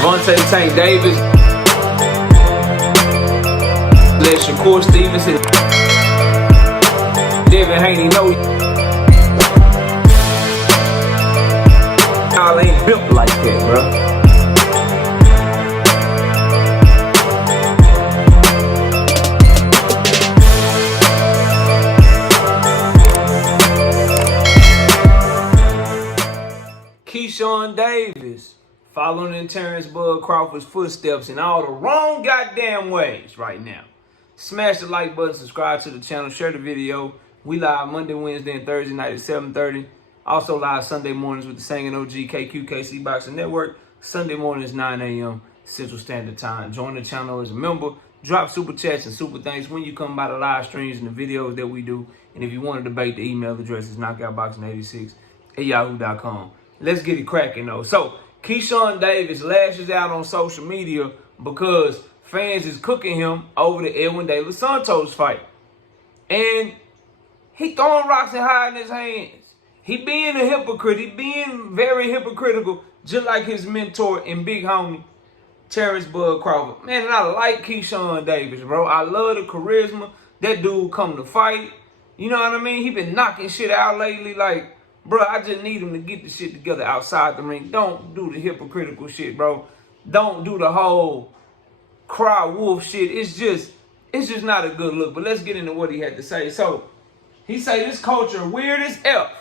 Gervonta Tank Davis. Let Shakur Stevenson. Devin Haney know y'all ain't built like that, bro. Keyshawn Davis following in Terrence Bud Crawford's footsteps in all the wrong goddamn ways right now. Smash the like button, subscribe to the channel, share the video. We live Monday, Wednesday, and Thursday night at 7:30. Also live Sunday mornings with the Singing OG KQKC Boxing Network. Sunday mornings 9 a.m. Central Standard Time. Join the channel as a member. Drop super chats and super thanks when you come by the live streams and the videos that we do. And if you want to debate, the email address is knockoutboxing86@yahoo.com. Let's get it cracking though. So Keyshawn Davis lashes out on social media because fans is cooking him over the Edwin Santos fight. And he throwing rocks and hiding his hands. He being a hypocrite. He being very hypocritical, just like his mentor and big homie, Terrence Bud Crawford. Man, and I like Keyshawn Davis, bro. I love the charisma. That dude come to fight. You know what I mean? He been knocking shit out lately. Like, bro, I just need him to get the shit together outside the ring. Don't do the hypocritical shit, bro. Don't do the whole cry wolf shit. It's just not a good look. But let's get into what he had to say. So, he say this culture weird as F.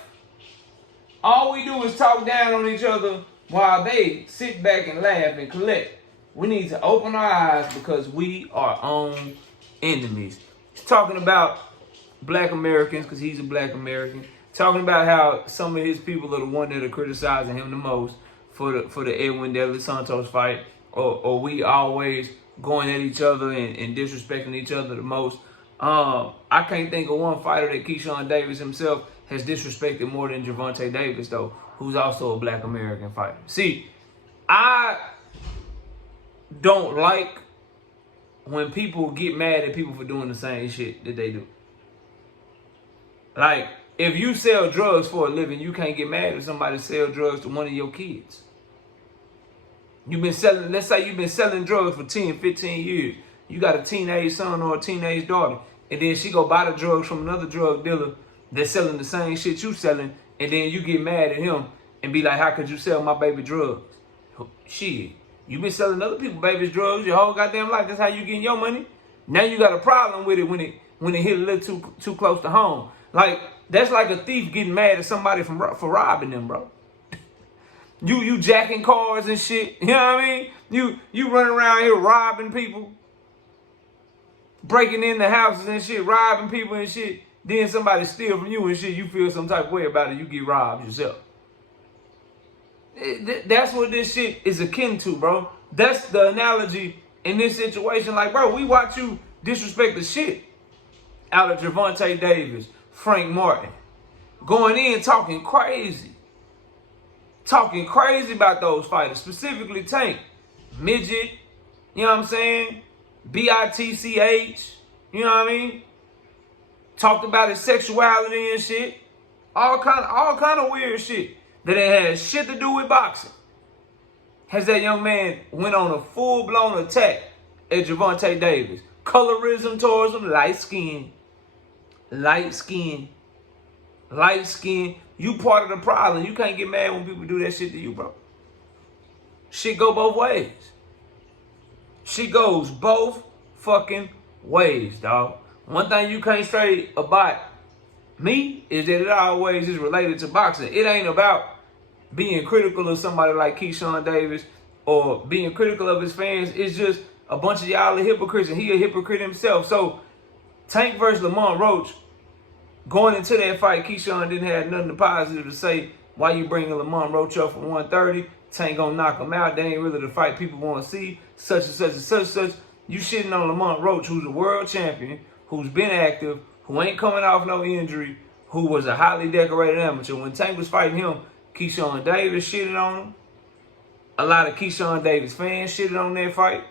All we do is talk down on each other while they sit back and laugh and collect. We need to open our eyes because we are own enemies. He's talking about black Americans because he's a black American. Talking about how some of his people are the one that are criticizing him the most for the Edwin Santos fight, or we always going at each other and disrespecting each other the most. I can't think of one fighter that Keyshawn Davis himself has disrespected more than Gervonta Davis, though, who's also a black American fighter. See, I don't like when people get mad at people for doing the same shit that they do. Like, if you sell drugs for a living, you can't get mad if somebody sells drugs to one of your kids. You've been selling, let's say you've been selling drugs for 10, 15 years. You got a teenage son or a teenage daughter, and then she go buy the drugs from another drug dealer that's selling the same shit you selling, and then you get mad at him and be like, how could you sell my baby drugs? Shit, you been selling other people's baby's drugs your whole goddamn life. That's how you getting your money. Now you got a problem with it when it hit a little too close to home. Like, that's like a thief getting mad at somebody for robbing them, bro. You jacking cars and shit. You know what I mean? You running around here robbing people, breaking into houses and shit, robbing people and shit. Then somebody steal from you and shit. You feel some type of way about it. You get robbed yourself. That's what this shit is akin to, bro. That's the analogy in this situation. Like, bro, we watch you disrespect the shit out of Gervonta Davis, Frank Martin, going in talking crazy about those fighters, specifically Tank, midget, you know what I'm saying, BITCH, you know what I mean, talked about his sexuality and shit, all kind of weird shit that it has shit to do with boxing. Has that young man went on a full-blown attack at Gervonta Davis, colorism towards him, light skin. You part of the problem. You can't get mad when people do that shit to you, bro. Shit go both ways. Shit goes both fucking ways, dog. One thing you can't say about me is that it always is related to boxing. It ain't about being critical of somebody like Keyshawn Davis or being critical of his fans. It's just a bunch of y'all are hypocrites, and he a hypocrite himself. So Tank versus Lamont Roach, going into that fight, Keyshawn didn't have nothing positive to say. Why you bringing Lamont Roach up from 130? Tank gonna knock him out. That ain't really the fight people want to see. Such and such and such and such. You shitting on Lamont Roach, who's a world champion, who's been active, who ain't coming off no injury, who was a highly decorated amateur. When Tank was fighting him, Keyshawn Davis shitted on him. A lot of Keyshawn Davis fans shitted on that fight.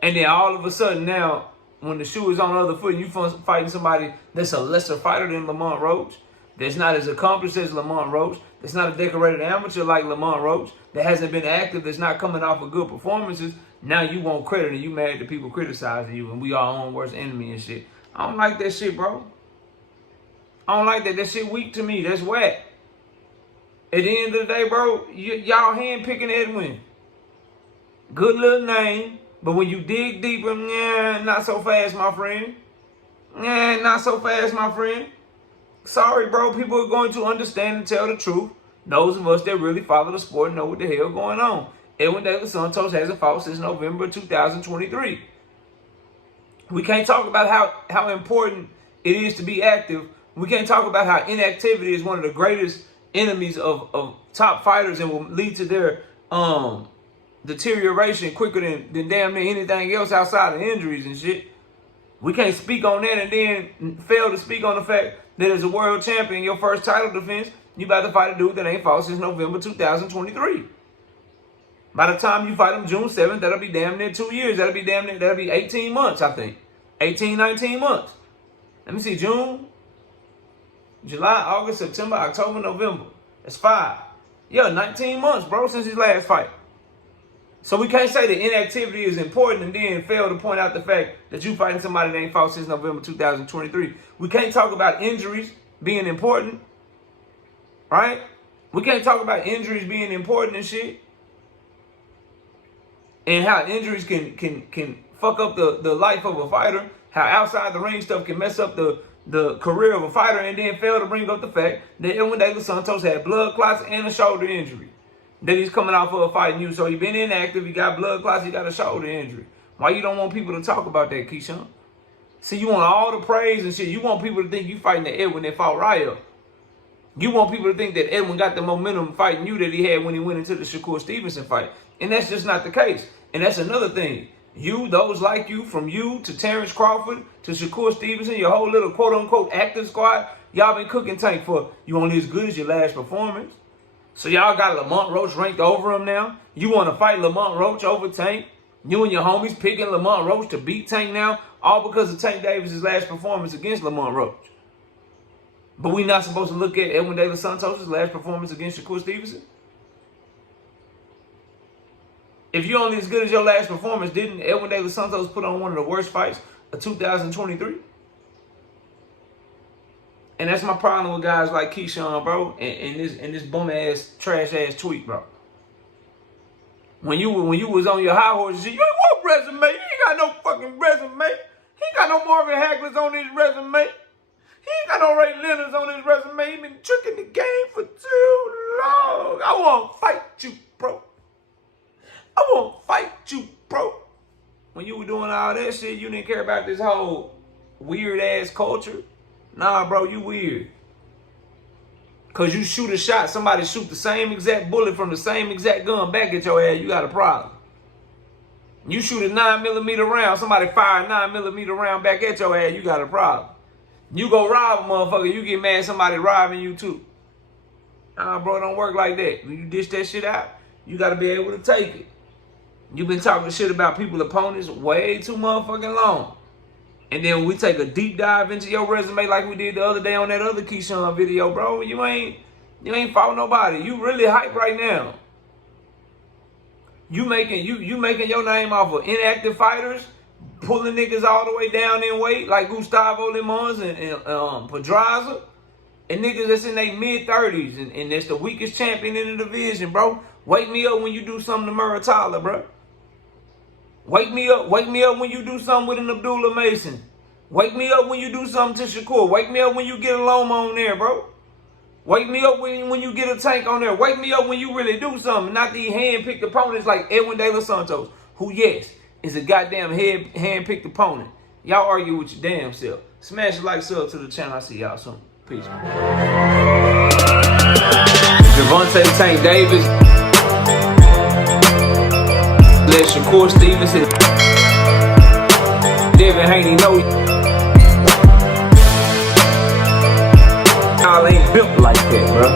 And then all of a sudden now, when the shoe is on the other foot and you fighting somebody that's a lesser fighter than Lamont Roach, that's not as accomplished as Lamont Roach, that's not a decorated amateur like Lamont Roach, that hasn't been active, that's not coming off of good performances, now you want credit and you mad that people criticizing you and we our own worst enemy and shit. I don't like that shit, bro. I don't like that. That shit weak to me. That's whack. At the end of the day, bro, y'all handpicking Edwin. Good little name, but when you dig deeper, not so fast, my friend. Not so fast, my friend. Sorry, bro. People are going to understand and tell the truth. Those of us that really follow the sport know what the hell going on. Edwin De Los Santos hasn't fought since November 2023. We can't talk about how important it is to be active. We can't talk about how inactivity is one of the greatest enemies of top fighters and will lead to their deterioration quicker than damn near anything else outside of injuries and shit. We can't speak on that and then fail to speak on the fact that as a world champion, your first title defense, you about to fight a dude that ain't fought since November 2023. By the time you fight him June 7th, that'll be damn near 2 years. That'll be 18 months, I think. 18, 19 months. Let me see, June, July, August, September, October, November. That's 5. Yeah, 19 months, bro, since his last fight. So we can't say that inactivity is important and then fail to point out the fact that you fighting somebody that ain't fought since November 2023. We can't talk about injuries being important, right? We can't talk about injuries being important and shit. And how injuries can fuck up the life of a fighter. How outside the ring stuff can mess up the career of a fighter, and then fail to bring up the fact that Edwin De Los Santos had blood clots and a shoulder injury that he's coming off of fighting you. So he been inactive, he got blood clots, he got a shoulder injury. Why you don't want people to talk about that, Keyshawn? See, you want all the praise and shit. You want people to think you fighting the Edwin that fought Ryo. You want people to think that Edwin got the momentum fighting you that he had when he went into the Shakur Stevenson fight. And that's just not the case. And that's another thing. You, those like you, from you to Terrence Crawford to Shakur Stevenson, your whole little quote-unquote active squad, y'all been cooking tank for you only as good as your last performance. So y'all got Lamont Roach ranked over him now. You want to fight Lamont Roach over Tank. You and your homies picking Lamont Roach to beat Tank now, all because of Tank Davis' last performance against Lamont Roach. But we not supposed to look at Edwin De Los Santos' last performance against Shakur Stevenson? If you're only as good as your last performance, didn't Edwin De Los Santos put on one of the worst fights of 2023? And that's my problem with guys like Keyshawn, bro, and this bum ass, trash ass tweet, bro. When you was on your high horse, you ain't what resume? You ain't got no fucking resume. He ain't got no Marvin Haglers on his resume. He ain't got no Ray Leonards on his resume. He been tricking the game for too long. I want to fight you, bro. I won't fight you, bro. When you were doing all that shit, you didn't care about this whole weird-ass culture. Nah, bro, you weird. Because you shoot a shot, somebody shoot the same exact bullet from the same exact gun back at your ass, you got a problem. You shoot a 9mm round, somebody fire a 9mm round back at your ass, you got a problem. You go rob a motherfucker, you get mad somebody robbing you too. Nah, bro, it don't work like that. When you dish that shit out, you got to be able to take it. You've been talking shit about people's opponents way too motherfucking long. And then when we take a deep dive into your resume like we did the other day on that other Keyshawn video, bro, you ain't fought nobody. You really hype right now. You making your name off of inactive fighters, pulling niggas all the way down in weight like Gustavo Limons and Pedraza, and niggas that's in their mid-30s and that's the weakest champion in the division, bro. Wake me up when you do something to Muratalla, bro. Wake me up when you do something with an Abdullah Mason. Wake me up when you do something to Shakur. Wake me up when you get a Loma on there, bro. Wake me up when you get a Tank on there. Wake me up when you really do something. Not these hand-picked opponents like Edwin De Los Santos, who, yes, is a goddamn hand-picked opponent. Y'all argue with your damn self. Smash the like, sub to the channel. I'll see y'all soon. Peace, man. Gervonta Tank Davis. Let Shakur Stevenson. Devin Haney know y'all ain't built like that, bro.